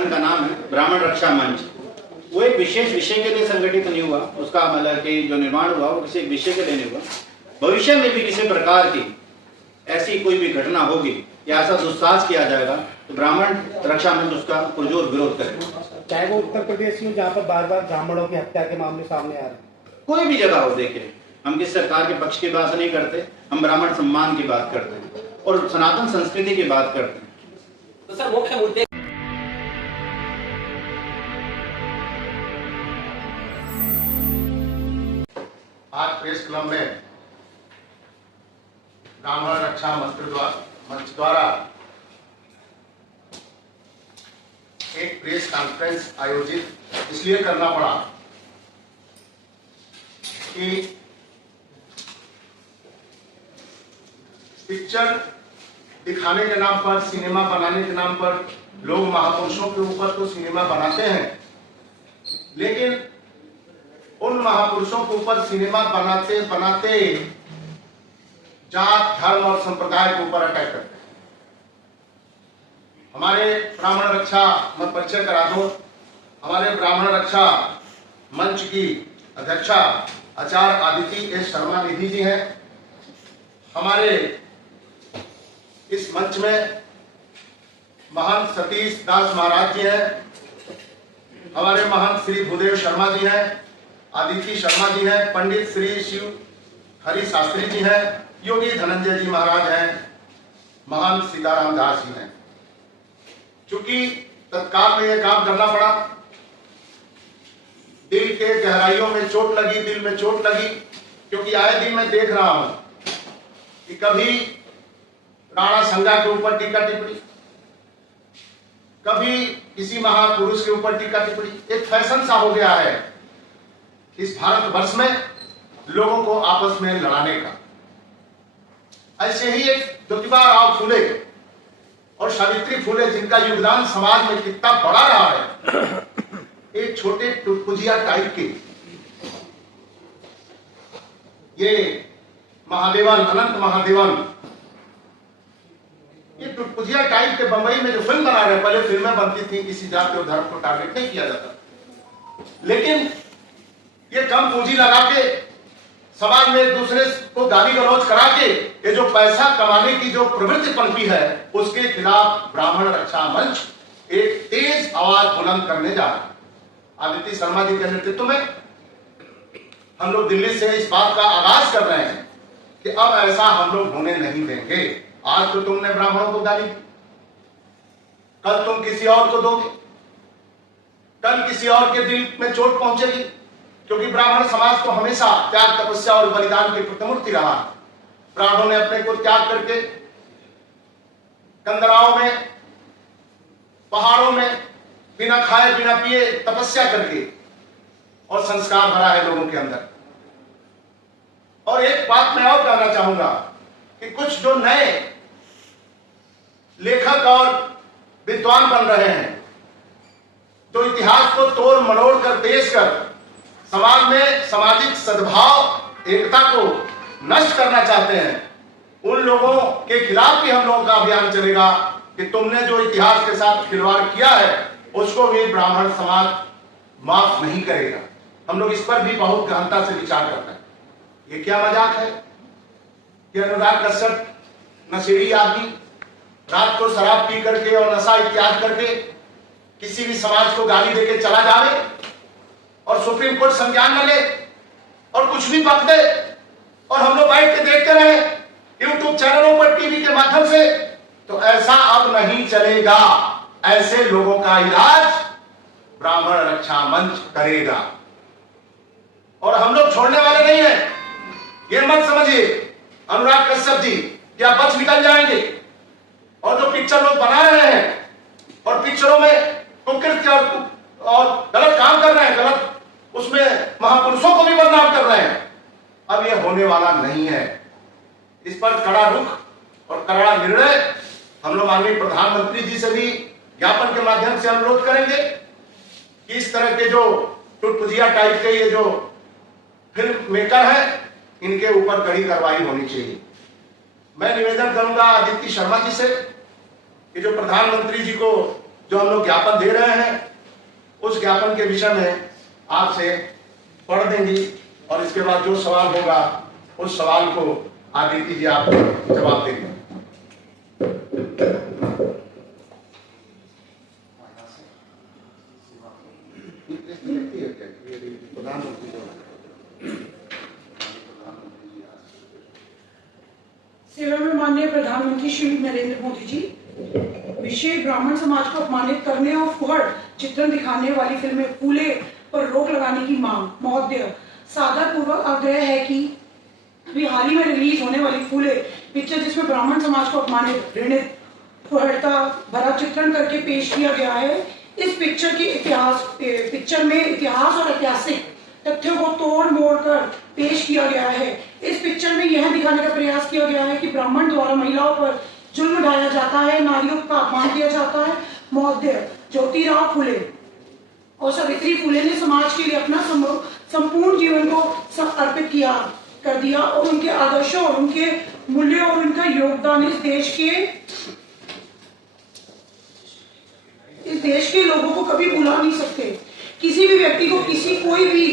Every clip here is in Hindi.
संगठन का नाम है ब्राह्मण रक्षा मंच। वो एक विशेष विषय के लिए संगठित नहीं हुआ, उसका मतलब कि जो निर्माण हुआ वो किसी एक विषय के लिए नहीं हुआ। भविष्य में भी किसी प्रकार की ऐसी कोई भी घटना होगी या ऐसा दुस्साहस किया जाएगा तो ब्राह्मण रक्षा मंच उसका पुरजोर विरोध करेगा। चाहे वो उत्तर प्रदेश में जहाँ पर बार बार ब्राह्मणों की हत्या के मामले सामने आ रहे हैं, कोई भी जगह हो, देखिए हम किस सरकार के पक्ष की बात नहीं करते, हम ब्राह्मण सम्मान की बात करते हैं और सनातन संस्कृति की बात करते हैं। तो सर मुख्य मुद्दे आज प्रेस क्लब में ब्राह्मण रक्षा मंच द्वारा एक प्रेस कॉन्फ्रेंस आयोजित इसलिए करना पड़ा कि पिक्चर दिखाने के नाम पर, सिनेमा बनाने के नाम पर लोग महापुरुषों के ऊपर तो सिनेमा बनाते हैं, लेकिन उन महापुरुषों के ऊपर सिनेमा बनाते बनाते जात, धर्म और संप्रदाय के ऊपर अटैक करते हैं। हमारे ब्राह्मण रक्षा मैं परिचय करा दूं, हमारे ब्राह्मण रक्षा मंच की अध्यक्षा आचार्य आदिति एस शर्मा निधि जी हैं। हमारे इस मंच में महंत सतीश दास महाराज जी हैं, हमारे महंत श्री भूदेव शर्मा जी हैं, आदिति शर्मा जी हैं, पंडित श्री शिव हरि शास्त्री जी हैं, योगी धनंजय जी महाराज हैं, महंत सीताराम दास जी हैं। चूंकि तत्काल में यह काम करना पड़ा, दिल के गहराइयों में चोट लगी, दिल में चोट लगी, क्योंकि आए दिन मैं देख रहा हूं कि कभी राणा संगा के ऊपर टीका टिप्पणी, कभी किसी महापुरुष के ऊपर टीका टिप्पणी। एक फैशन सा हो गया है इस भारतवर्ष में लोगों को आपस में लड़ाने का। ऐसे ही एक ज्योतिबा राव फूले और सावित्री फूले, जिनका योगदान समाज में कितना बड़ा रहा है, एक छोटे टुटपुजिया टाइप के ये महादेवन, अनंत महादेवन, ये टुटपुजिया टाइप के बंबई में जो फिल्म बना रहे, पहले फिल्में बनती थी किसी जाति और धर्म को टारगेट नहीं किया जाता, लेकिन ये कम पूंजी लगा के समाज में एक दूसरे को गाली गलौज करा के ये जो पैसा कमाने की जो प्रवृत्ति पनपी है, उसके खिलाफ ब्राह्मण रक्षा मंच एक तेज आवाज बुलंद करने जा रहा है। आदित्य शर्मा जी के नेतृत्व में हम लोग दिल्ली से इस बात का आगाज कर रहे हैं कि अब ऐसा हम लोग होने नहीं देंगे। आज तो तुमने ब्राह्मणों को गाली दी, कल तुम किसी और को दोगे, कल किसी और के दिल में चोट पहुंचेगी, क्योंकि ब्राह्मण समाज तो हमेशा त्याग, तपस्या और बलिदान की प्रतिमूर्ति रहा। ब्राह्मणों ने अपने को त्याग करके कंदराओं में, पहाड़ों में बिना खाए बिना पिए तपस्या करके, और संस्कार भरा है लोगों के अंदर। और एक बात मैं और कहना चाहूंगा कि कुछ जो नए लेखक और विद्वान बन रहे हैं, जो इतिहास को तोड़ मरोड़ कर पेश कर समाज में सामाजिक सद्भाव, एकता को नष्ट करना चाहते हैं, उन लोगों के खिलाफ भी हम लोगों का अभियान चलेगा कि तुमने जो इतिहास के साथ खिलवाड़ किया है उसको भी ब्राह्मण समाज माफ नहीं करेगा। हम लोग इस पर भी बहुत गहनता से विचार करते हैं। ये क्या मजाक है कि अनुराग कश्यप नशेड़ी आदमी रात को शराब पी करके और नशा इत्यादि करके किसी भी समाज को गाली देके चला जावे और सुप्रीम कोर्ट संज्ञान न ले और कुछ भी बक दे और हम लोग बैठ के देखते रहे यूट्यूब चैनलों पर, टीवी के माध्यम से, तो ऐसा अब नहीं चलेगा। ऐसे लोगों का इलाज ब्राह्मण रक्षा मंच करेगा और हम लोग छोड़ने वाले नहीं हैं। ये मत समझिए अनुराग कश्यप जी कि आप बच निकल जाएंगे, और जो पिक्चर लोग बना रहे हैं और पिक्चरों में कुकृत्य और गलत काम कर रहे हैं, गलत उसमें महापुरुषों को भी बदनाम कर रहे हैं, अब यह होने वाला नहीं है। इस पर कड़ा रुख और कड़ा निर्णय हम लोग माननीय प्रधानमंत्री जी से भी ज्ञापन के माध्यम से अनुरोध करेंगे कि इस तरह के जो टुटपुजिया टाइप के ये जो फिल्म मेकर है, इनके ऊपर कड़ी कार्रवाई होनी चाहिए। मैं निवेदन करूंगा आदित्य शर्मा जी से कि जो प्रधानमंत्री जी को जो हम लोग ज्ञापन दे रहे हैं उस ज्ञापन के विषय में आपसे पढ़ देंगी और इसके बाद जो सवाल होगा उस सवाल को आदित्य जी आप जवाब देंगे। सेवा में माननीय प्रधानमंत्री श्री नरेंद्र मोदी जी, विषय ब्राह्मण समाज को अपमानित करने और फुहड़ चित्रण दिखाने वाली फिल्में फूले पर रोक लगाने की मांग। महोदय, सादर पूर्वक आग्रह है कि अभी हाल ही में रिलीज होने वाली फूले पिक्चर, जिसमें ब्राह्मण समाज को अपमानित, घृणित, फुहड़ता भरा चित्रण करके पेश किया गया है, इस पिक्चर में इतिहास और ऐतिहासिक तथ्यों को तोड़ मोड़ कर पेश किया गया है। इस पिक्चर में यह दिखाने का प्रयास किया गया है कि ब्राह्मण द्वारा महिलाओं पर जुल्म ढाया जाता है, नारियों का अपमान किया जाता है। महोदय, ज्योतिराव फुले और सावित्री फुले ने समाज के लिए अपना संपूर्ण जीवन को अर्पित कर दिया और उनके आदर्शों और उनके मूल्यों और उनका योगदान इस देश के लोगों को कभी भुला नहीं सकते। किसी भी व्यक्ति को कोई भी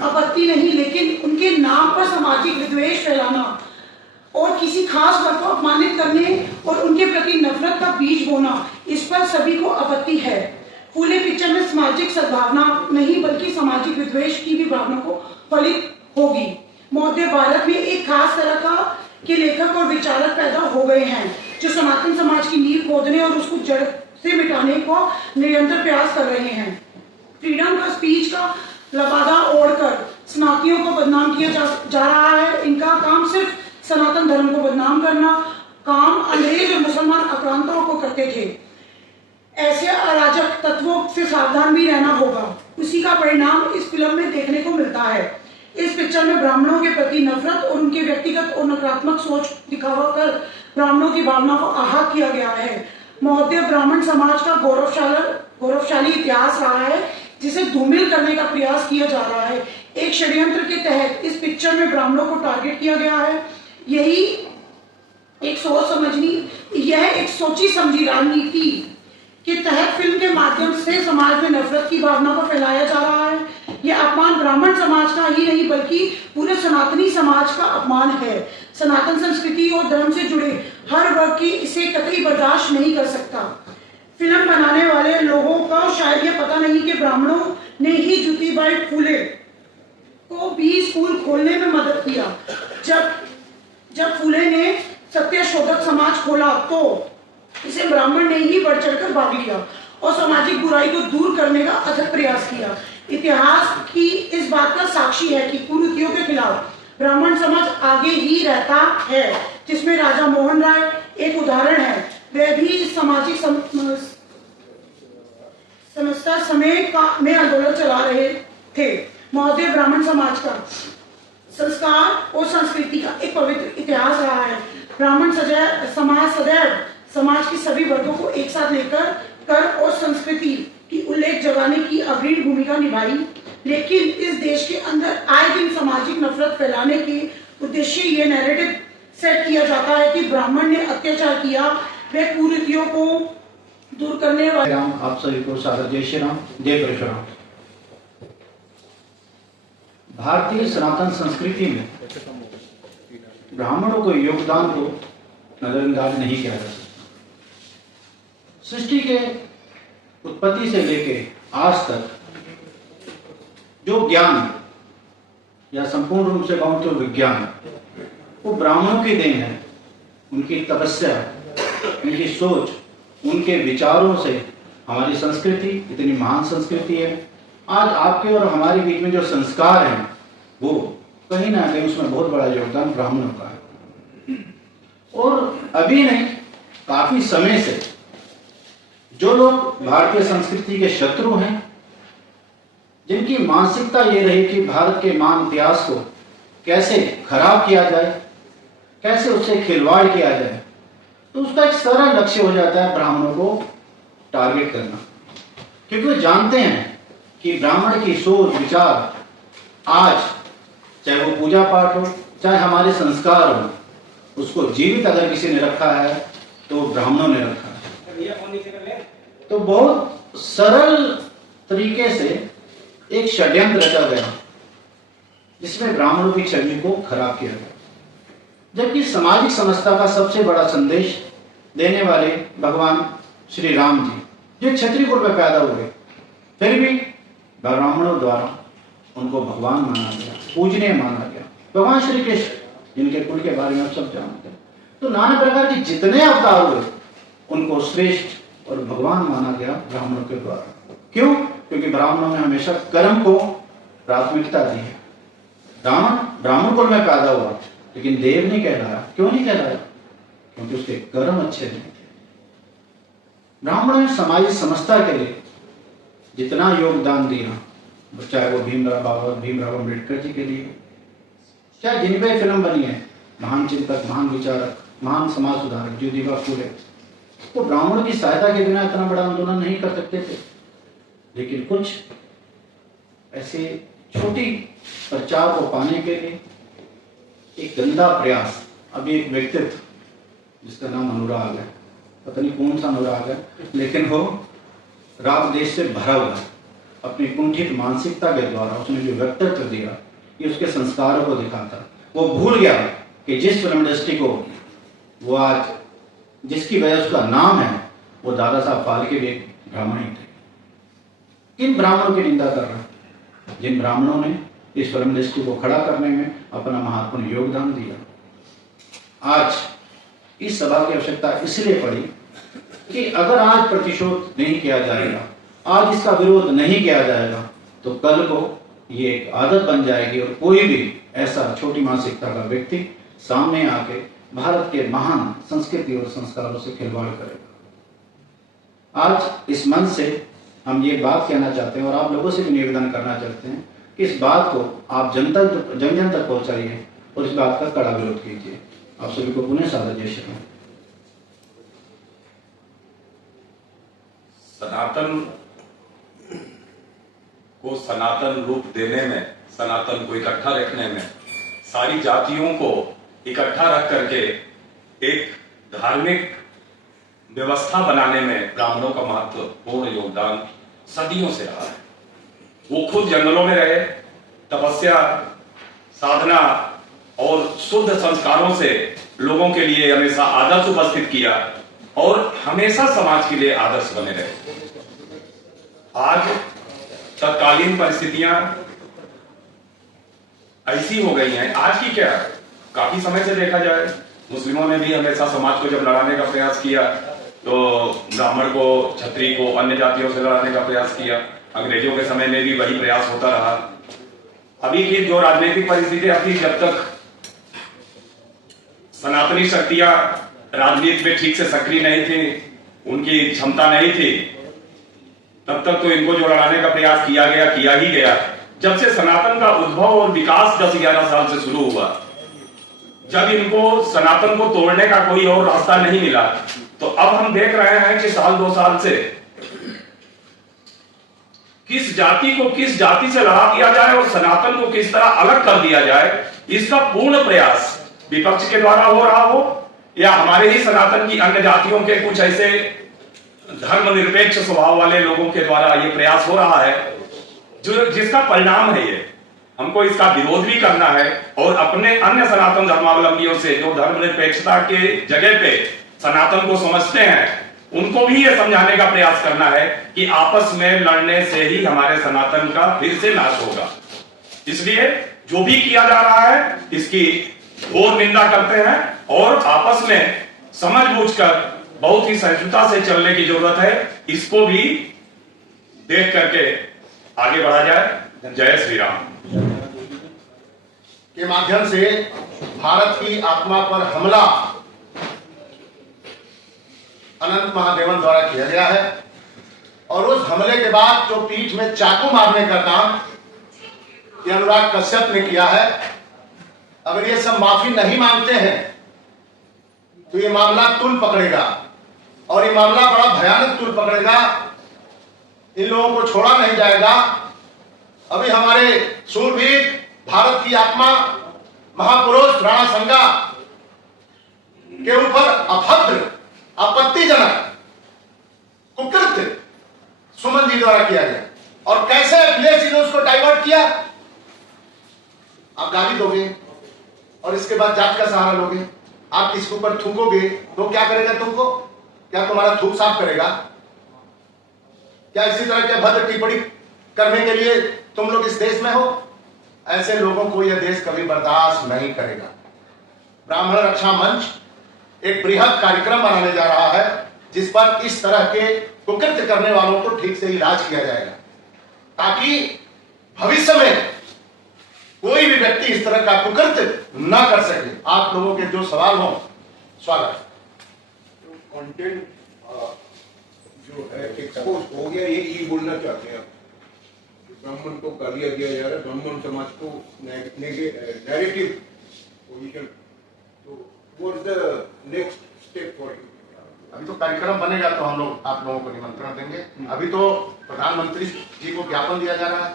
आपत्ति नहीं, लेकिन उनके नाम पर सामाजिक विद्वेष फैलाना और किसी खास वर्ग को अपमानित करने और उनके प्रति नफरत का बीज बोना, इस पर सभी को आपत्ति है। फूले पिक्चर में सामाजिक सद्भावना नहीं बल्कि सामाजिक विद्वेष की भी भावना को फलित होगी। महोदय, भारत में एक खास तरह के लेखक और विचारक पैदा हो गए हैं जो सनातन समाज की नींव खोदने और उसको जड़ से मिटाने को निरंतर प्रयास कर रहे हैं। फ्रीडम का स्पीच का लबादा ओढ़कर सनातनियों को बदनाम किया जा रहा है। इनका काम सिर्फ सनातन धर्म को बदनाम करना काम अंग्रेज और मुसलमान आक्रांतों को करते थे। ऐसे अराजक तत्वों से सावधान भी रहना होगा। उसी का परिणाम इस फिल्म में देखने को मिलता है। इस पिक्चर में ब्राह्मणों के प्रति नफरत और उनके व्यक्तिगत और नकारात्मक सोच दिखावा कर ब्राह्मणों की भावना को आहत किया गया है। महोदय, ब्राह्मण समाज का गौरवशाली इतिहास रहा है जिसे धूमिल करने का प्रयास किया जा रहा है। एक षड्यंत्र के तहत इस पिक्चर में ब्राह्मणों को टारगेट किया गया है। यह एक सोची समझी रणनीति के तहत फिल्म के माध्यम से समाज में नफरत की भावना को फैलाया जा रहा है। यह अपमान ब्राह्मण समाज का ही नहीं बल्कि पूरे सनातनी समाज का अपमान है। सनातन संस्कृति और धर्म से जुड़े हर वर्ग की इसे कतई बर्दाश्त नहीं कर सकता। फिल्म बनाने वाले लोगों का शायद यह पता नहीं कि ब्राह्मणों ने ही ज्योतिबाई फूले को भी स्कूल खोलने में मदद किया। जब फूले ने सत्यशोधक समाज खोला तो इसे ब्राह्मण ने ही बढ़ चढ़कर भाग लिया और सामाजिक बुराई को दूर करने का अथक प्रयास किया। इतिहास की इस बात का साक्षी है कि कुरीतियों के खिलाफ ब्राह्मण समाज आगे ही रहता है, जिसमें राजा मोहन राय एक उदाहरण है। वे भी इस सामाजिक समस्या में आंदोलन चला रहे थे। महोदय, ब्राह्मण समाज का संस्कार और संस्कृति का एक पवित्र इतिहास रहा है। ब्राह्मण समाज सदैव समाज के सभी वर्गों को एक साथ लेकर कर और संस्कृति की उल्लेख जगाने की अग्रणी भूमिका निभाई। लेकिन इस देश के अंदर आए दिन सामाजिक नफरत फैलाने के उद्देश्य ये नैरेटिव सेट किया जाता है कि ब्राह्मण ने अत्याचार किया। वे कुरीतियों को दूर करने वाले आप सभी को सादर जय श्री राम, जय परशुराम। भारतीय सनातन संस्कृति में ब्राह्मणों के योगदान को नजरअंदाज नहीं किया जा सकता। सृष्टि के उत्पत्ति से लेके आज तक जो ज्ञान या संपूर्ण रूप से कहूं तो विज्ञान, वो ब्राह्मणों की देन है। उनकी तपस्या, उनकी सोच, उनके विचारों से हमारी संस्कृति इतनी महान संस्कृति है। आज आपके और हमारे बीच में जो संस्कार हैं वो कहीं ना कहीं उसमें बहुत बड़ा योगदान ब्राह्मणों का है। और अभी नहीं, काफी समय से जो लोग भारतीय संस्कृति के शत्रु हैं, जिनकी मानसिकता ये रही कि भारत के महान इतिहास को कैसे खराब किया जाए, कैसे उससे खिलवाड़ किया जाए, तो उसका एक सरल लक्ष्य हो जाता है ब्राह्मणों को टारगेट करना। क्योंकि वो जानते हैं कि ब्राह्मण की सोच विचार आज चाहे वो पूजा पाठ हो, चाहे हमारे संस्कार हो, उसको जीवित अगर किसी ने रखा है तो ब्राह्मणों ने रखा है। तो बहुत सरल तरीके से एक षड्यंत्र रचा गया जिसमें ब्राह्मणों की छवि को खराब किया गया, जबकि सामाजिक समस्या का सबसे बड़ा संदेश देने वाले भगवान श्री राम जी जो क्षत्रिय कुल में पैदा हुए, फिर भी ब्राह्मणों द्वारा उनको भगवान माना गया, पूजनीय माना गया। भगवान श्री कृष्ण जिनके कुल के बारे में आप सब जानते हैं, तो नाना प्रकार के जितने अवतार हुए उनको श्रेष्ठ और भगवान माना गया ब्राह्मणों के द्वारा। क्यों? क्योंकि ब्राह्मणों ने हमेशा कर्म को प्राथमिकता दी है। ब्राह्मण कुल में पैदा हुआ लेकिन देव नहीं कहलाया। क्यों नहीं कहलाया? क्योंकि उसके कर्म अच्छे नहीं थे। ब्राह्मणों ने सामाजिक समस्या के लिए जितना योगदान दिया, चाहे वो भीमराव अम्बेडकर जी के लिए, चाहे जिन पे फिल्म बनी है, महान चिंतक, महान विचारक, महान समाज सुधारक ज्योतिबा फूले, तो ब्राह्मणों की सहायता के बिना इतना बड़ा आंदोलन नहीं कर सकते थे। लेकिन कुछ ऐसे छोटी प्रचार को पाने के लिए एक गंदा प्रयास, अभी एक व्यक्तित्व जिसका नाम अनुराग है, पता नहीं कौन सा अनुराग है, लेकिन वो राग देश से भरा हुआ है। अपनी कुंठित मानसिकता के द्वारा उसने जो व्यक्तित्व दिया ये उसके संस्कारों को दिखाता। वो भूल गया कि जिस फिल्म इंडस्ट्री को वो आज, जिसकी वजह उसका नाम है, वो दादा साहब फाल्के भी एक ब्राह्मण ही थे। किन ब्राह्मणों की निंदा कर रहा है? जिन ब्राह्मणों ने इस फिल्म इंडस्ट्री को खड़ा करने में अपना महत्वपूर्ण योगदान दिया। आज इस सभा की आवश्यकता इसलिए पड़ी कि अगर आज प्रतिशोध नहीं किया जाएगा, आज इसका विरोध नहीं किया जाएगा, तो कल को ये एक आदत बन जाएगी और कोई भी ऐसा छोटी मानसिकता का व्यक्ति सामने आके भारत के महान संस्कृति और संस्कारों से खिलवाड़ करेगा। आज इस मंच से हम ये बात कहना चाहते हैं और आप लोगों से भी निवेदन करना चाहते हैं कि इस बात को आप जन जन तक पहुंचाइए और इस बात का कड़ा विरोध कीजिए। आप सभी को पुनः सादर जय श्री राम। सनातन को सनातन रूप देने में, सनातन को इकट्ठा रखने में, सारी जातियों को इकट्ठा रख करके एक धार्मिक व्यवस्था बनाने में ब्राह्मणों का महत्वपूर्ण योगदान सदियों से रहा है। वो खुद जंगलों में रहे, तपस्या, साधना और शुद्ध संस्कारों से लोगों के लिए हमेशा आदर्श उपस्थित किया और हमेशा समाज के लिए आदर्श बने रहे। आज तत्कालीन परिस्थितियां ऐसी हो गई हैं, आज की क्या, काफी समय से देखा जाए मुस्लिमों ने भी हमेशा समाज को जब लड़ाने का प्रयास किया तो ब्राह्मण को, क्षत्रिय को अन्य जातियों से लड़ाने का प्रयास किया। अंग्रेजों के समय में भी वही प्रयास होता रहा। अभी की जो राजनीतिक परिस्थितियां थी, जब तक सनातनी शक्तियां राजनीति में ठीक से सक्रिय नहीं थी, उनकी क्षमता नहीं थी, तब तक तो इनको जो लड़ाने का प्रयास किया ही गया। जब से सनातन का उद्भव और विकास 10-11 साल से शुरू हुआ, जब इनको सनातन को तोड़ने का कोई और रास्ता नहीं मिला, तो अब हम देख रहे हैं कि साल 2 साल से किस जाति को किस जाति से लड़ा दिया जाए और सनातन को किस तरह अलग कर दिया जाए, इसका पूर्ण प्रयास विपक्ष के द्वारा हो रहा हो या हमारे ही सनातन की अन्य जातियों के कुछ ऐसे धर्मनिरपेक्ष स्वभाव वाले लोगों के द्वारा ये प्रयास हो रहा है, जो जिसका परिणाम है ये। हमको इसका विरोध भी करना है और अपने अन्य सनातन धर्मावलंबियों से जो धर्मनिरपेक्षता के जगह पे सनातन को समझते हैं, उनको भी ये समझाने का प्रयास करना है कि आपस में लड़ने से ही हमारे सनातन का फिर से नाश होगा। इसलिए जो भी किया जा रहा है इसकी घोर निंदा करते हैं और आपस में समझ बूझकर बहुत ही सहिष्णुता से चलने की जरूरत है। इसको भी देख करके आगे बढ़ा जाए। जय श्री राम। के माध्यम से भारत की आत्मा पर हमला अनंत महादेवन द्वारा किया गया है और उस हमले के बाद जो पीठ में चाकू मारने का काम ये अनुराग कश्यप ने किया है, अगर ये सब माफी नहीं मांगते हैं तो ये मामला तुल पकड़ेगा और ये मामला बड़ा भयानक तुल पकड़ेगा। इन लोगों को छोड़ा नहीं जाएगा। अभी हमारे शूरवीर, भारत की आत्मा, महापुरुष राणा संगा के ऊपर अभद्र, आपत्तिजनक कुकृत्य सुमन जी द्वारा किया गया और कैसे अखिलेश जी ने उसको डाइवर्ट किया। आप गाली दोगे और इसके बाद जात का सहारा लोगे, आप किसके ऊपर थूकोगे तो क्या करेगा तुमको? क्या तुम्हारा थूक साफ करेगा? क्या इसी तरह के भद्र टिप्पणी करने के लिए तुम लोग इस देश में हो? ऐसे लोगों को यह देश कभी बर्दाश्त नहीं करेगा। ब्राह्मण रक्षा मंच एक बृहद कार्यक्रम बनाने जा रहा है जिस पर इस तरह के कुकृत्य करने वालों को ठीक से इलाज किया जाएगा, ताकि भविष्य में कोई भी व्यक्ति इस तरह का कुकृत्य न कर सके। आप लोगों के जो सवाल हो, स्वागत। कंटेंट जो है एक्सपोज हो गया, ये बोलना चाहते हैं आप? ब्राह्मण को गालियां दिया जा रहा है, ब्राह्मण समाज को नैरेटिव पोजीशन, तो what is the next step for you? अभी तो कार्यक्रम बनेगा तो हम लोग आप लोगों को निमंत्रण देंगे। अभी तो प्रधानमंत्री जी को ज्ञापन दिया जा रहा है,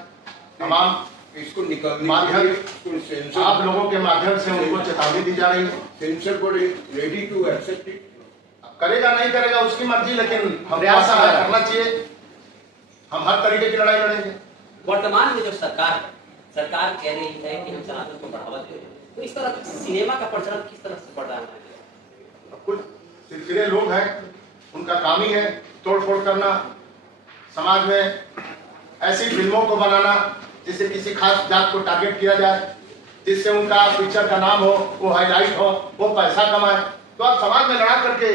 तमाम इसको निकालने माध्यम सेंसर, आप लोगों के माध्यम से उनको चेतावनी दी जा रही है। Censor body ready to accept it. करेगा नहीं करेगा उसकी मर्जी, लेकिन हम प्रयास करना चाहिए। हम हर तरीके की लड़ाई लड़ेंगे। वर्तमान में जो सरकार कह रही है कि हम सनातन को बढ़ावा दे रहे हैं, तो इस तरह सिनेमा का प्रचलन किस तरह से बढ़ रहा है? कुछ सिलसिले लोग हैं, उनका काम ही है तोड़ फोड़ करना, समाज में ऐसी फिल्मों को बनाना जिससे किसी खास जात को टारगेट किया जाए, जिससे उनका पिक्चर का नाम हो, वो हाईलाइट हो, वो पैसा कमाए। तो आप समाज में लड़ा करके,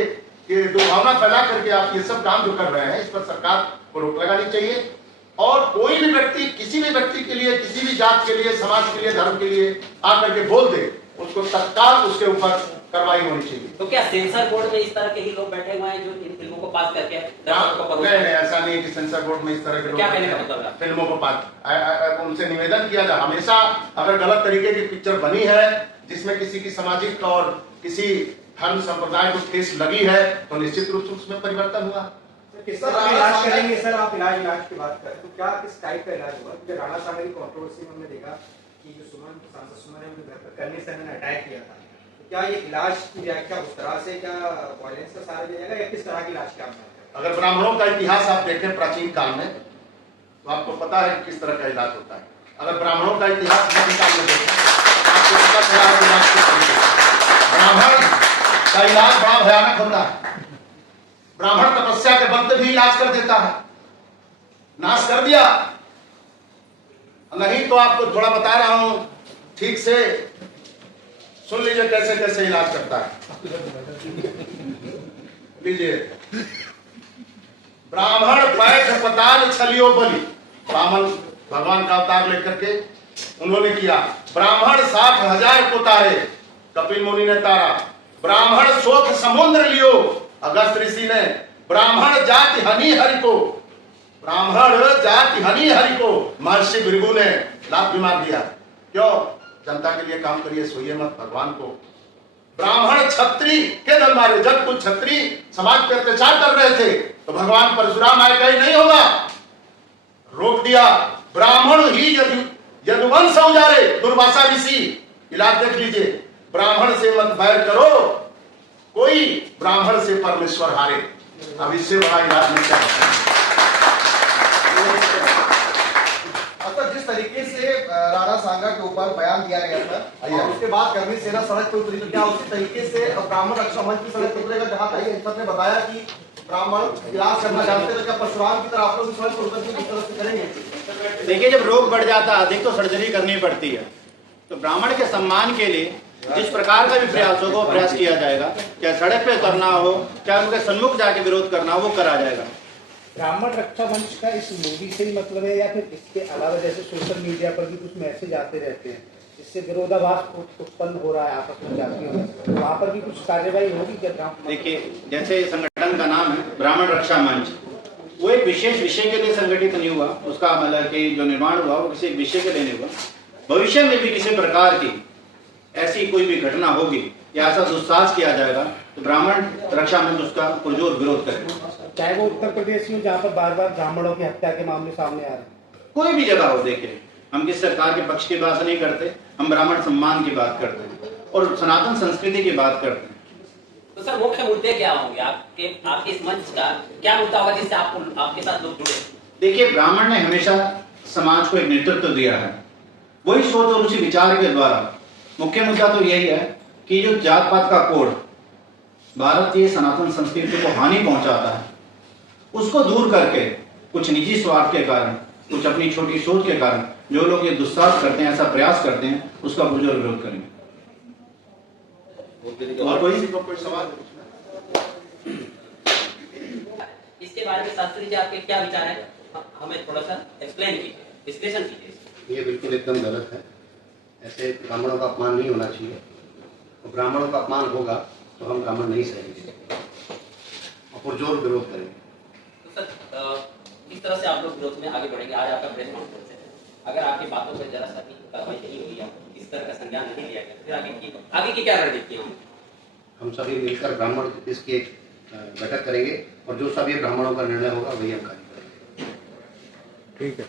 ये दुर्भावना फैला करके आप ये सब काम जो कर रहे हैं, इस पर सरकार को रोक लगानी चाहिए। और कोई भी व्यक्ति किसी भी व्यक्ति के लिए, किसी भी जात के लिए, समाज के लिए, धर्म के लिए आकर के बोल दे, उसको तत्काल उसके ऊपर कार्रवाई होनी चाहिए। तो क्या सेंसर बोर्ड में इस तरह के ही लोग बैठे हुए हैं जो इन फिल्मों को पास करके नहीं, ऐसा नहीं कि सेंसर बोर्ड में इस तरह के लोग क्या कहने का मतलब है? फिल्मों को पास उनसे निवेदन किया जाए, हमेशा अगर गलत तरीके की पिक्चर बनी है जिसमें किसी की सामाजिक और किसी धर्म संप्रदाय को ठेस लगी है, तो निश्चित रूप से उसमें परिवर्तन हुआ। किस तरह का इलाज करेंगे सर? आप इलाज की बात करें तो क्या किस टाइप का इलाज होगा? क्योंकि राणा सागर की कंट्रोवर्सी में हमने देखा कि जो सांसद सुमन ने उनके घर पर करने से मैंने अटैक किया था, तो क्या ये इलाज की व्याख्या उस तरह से, क्या वायलेंस का सहारा दिया जाएगा या किस तरह का इलाज क्या है? अगर ब्राह्मणों का इतिहास आप देखें प्राचीन काल में, तो आपको पता है किस तरह का इलाज होता है। अगर ब्राह्मणों का इतिहास प्राचीन काल में देखें, आपको पता है इलाज किस तरीके से। ब्राह्मण का इलाज बड़ा भयानक होता है। ब्राह्मण तपस्या के बल पे भी इलाज कर देता है, नाश कर दिया। नहीं तो आपको थोड़ा बता रहा हूं, ठीक से सुन लीजिए कैसे कैसे इलाज करता है। लीजिए, ब्राह्मण पैठ पताल छलियो बलि, ब्राह्मण भगवान का अवतार लेकर के उन्होंने किया। ब्राह्मण 60,000 को तारे, कपिल मुनि ने तारा। ब्राह्मण शोक समुद्र लियो, अगस्त ऋषि ने। ब्राह्मण जाति हनी हरि को, ब्राह्मण जाति हनी हरि को महर्षि भृगु ने लात बीमार दिया। क्यों? जनता के लिए काम करिए, सोइए मत भगवान को। ब्राह्मण छत्री के दल मारे, जब कुछ छत्री समाज पे अत्याचार कर रहे थे तो भगवान परशुराम आए, कहीं नहीं होगा, रोक दिया। ब्राह्मण ही यदुवंश उजारे, दुर्वासा ऋषि। इलाज देख लीजिए, ब्राह्मण से मत बैर करो, कोई ब्राह्मण से परमेश्वर हारे। अब इससे बड़ा इलाज नहीं करता। अच्छा, जिस तरीके से राणा सांगा के ऊपर बयान दिया गया था और उसके बाद कर्मी सेना सड़क पर उतरी, तो क्या उसी तरीके से ब्राह्मण रक्षा मंच की सड़क पर उतरेगा? जहां भाई इंस्पेक्टर ने बताया कि ब्राह्मण इलाज करना चाहते थे, क्या परशुराम की तरह आप लोग सड़क पर उतर के किस तरह से करेंगे? देखिए, जब रोग बढ़ जाता है अधिक तो सर्जरी करनी पड़ती है। तो ब्राह्मण के सम्मान के लिए जिस प्रकार का भी प्रयास होगा वो प्रयास किया जाएगा, चाहे सड़क पे करना हो, चाहे उनके सन्मुख जाके विरोध करना हो, वो करा जाएगा। ब्राह्मण रक्षा मंच का इस मूवी से ही मतलब है या फिर इसके अलावा जैसे सोशल मीडिया पर भी कुछ मैसेज आते रहते हैं, इससे विरोधाभास उत्पन्न हो रहा है आपस में जातियों में, तो वहाँ पर भी कुछ कार्यवाही होगी क्या? देखिए, जैसे संगठन का नाम है ब्राह्मण रक्षा मंच, वो एक विशेष विषय के लिए संगठित नहीं हुआ। उसका मतलब कि जो निर्माण हुआ वो किसी एक विषय के लिए नहीं हुआ। भविष्य में भी किसी प्रकार की ऐसी कोई भी घटना होगी या ऐसा दुस्साहस किया जाएगा तो ब्राह्मण रक्षा मंच उसका पुरजोर विरोध करेगा। चाहे वो उत्तर प्रदेश में जहाँ पर बार बार ब्राह्मणों की हत्या के मामले सामने आ रहे हैं, कोई भी जगह हो, देखिए हम किस सरकार के पक्ष की बात नहीं करते, हम ब्राह्मण सम्मान की बात करते हैं और सनातन संस्कृति की बात करते हैं। तो सर मुख्य मुद्दे क्या होंगे आपके इस मंच का, क्या मुद्दा होगा जिससे आपको आपके साथ लोग जुड़े? देखिए, ब्राह्मण ने हमेशा समाज को एक नेतृत्व दिया है। वही सोच और उसी विचार के द्वारा मुख्य मुद्दा तो यही है कि जो जात पात का कोड भारतीय सनातन संस्कृति को हानि पहुंचाता है, उसको दूर करके कुछ निजी स्वार्थ के कारण, कुछ अपनी छोटी सोच के कारण जो लोग ये दुस्साहस करते हैं, ऐसा प्रयास करते हैं, उसका पुरजोर विरोध करेंगे। और कोई सवाल? इसके बारे में शास्त्री जी आपके क्या विचार है, हमें थोड़ा सा एक्सप्लेन कीजिए, विश्लेषण कीजिए। ये बिल्कुल एकदम गलत है। ऐसे ब्राह्मणों का अपमान नहीं होना चाहिए। तो ब्राह्मणों का अपमान होगा तो हम ब्राह्मण नहीं सहेंगे और पुरजोर विरोध करेंगे। तो सर किस तरह से आप लोग विरोध में आगे बढ़ेंगे? आज आपका प्रेस कॉन्फ्रेंस है, अगर आपकी बातों पर जरा सा भी कार्रवाई नहीं हुई या इस तरह का संज्ञान नहीं लिया गया, फिर आगे की क्या रणनीति होगी? हम सभी मिलकर ब्राह्मण इसकी एक बैठक करेंगे और जो सभी ब्राह्मणों का निर्णय होगा वही हम कार्य करेंगे। ठीक है।